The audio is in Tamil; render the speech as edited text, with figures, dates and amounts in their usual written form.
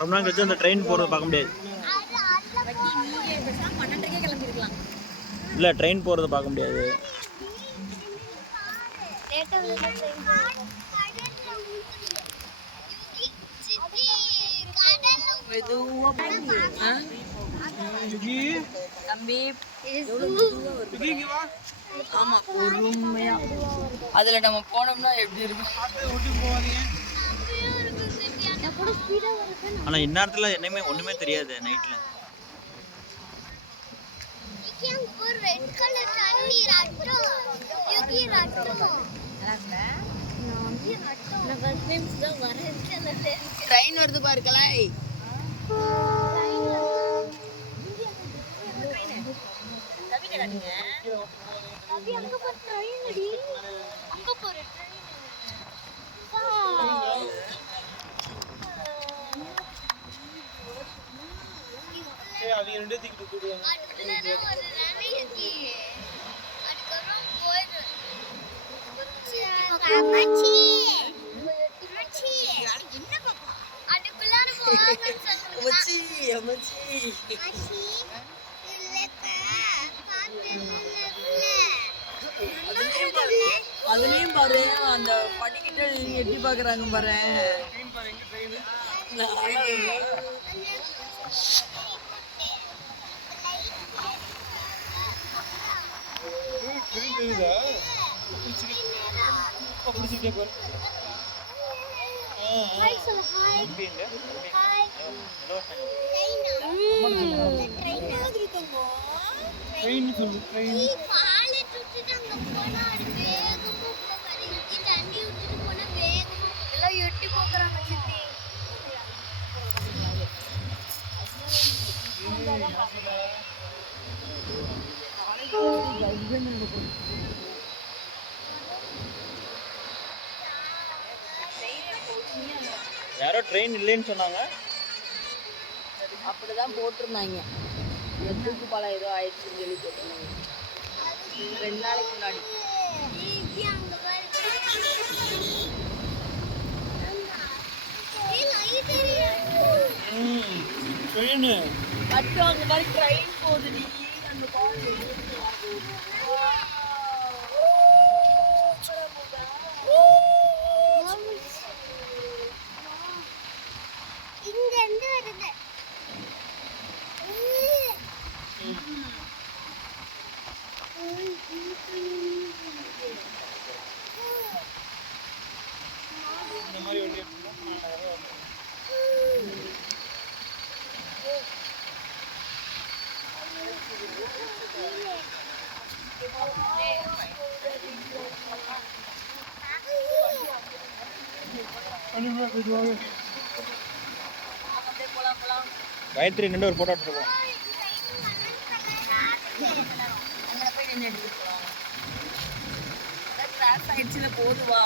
ரொம்ப நாள் கழிச்சு அந்த ட்ரெயின் போகிறத பார்க்க முடியாது. இல்லை ட்ரெயின் போகிறத பார்க்க முடியாது. ஆமா பொறுமையா அதுல நம்ம போனோம்னா எப்படி இருக்கும். ஆனால் இந்நேரத்தில் என்னமே ஒன்றுமே தெரியாது நைட்டில். ட்ரெயின் வருது பாரு கலாய். அதுலயும் பாரு அந்த படிக்கிட்ட எட்டி பாக்குறாங்க பாரு. யாரோ ட்ரெயின் இல்லைன்னு சொன்னாங்க. அப்படிதான் போட்டிருந்தாங்க. தூக்கு பாலம் ஏதோ ஆயிடுச்சுன்னு சொல்லி போட்டிருந்தாங்க 2 நாளைக்கு முன்னாடி. அங்க மாதிரி ட்ரெயின் போகுதுடி அந்த பாலம். காயத்ரி நின்று ஒரு போட்டோ எடுத்துருக்கோம். அங்கே போய் நின்று எடுத்துக்கலாம். போதுவா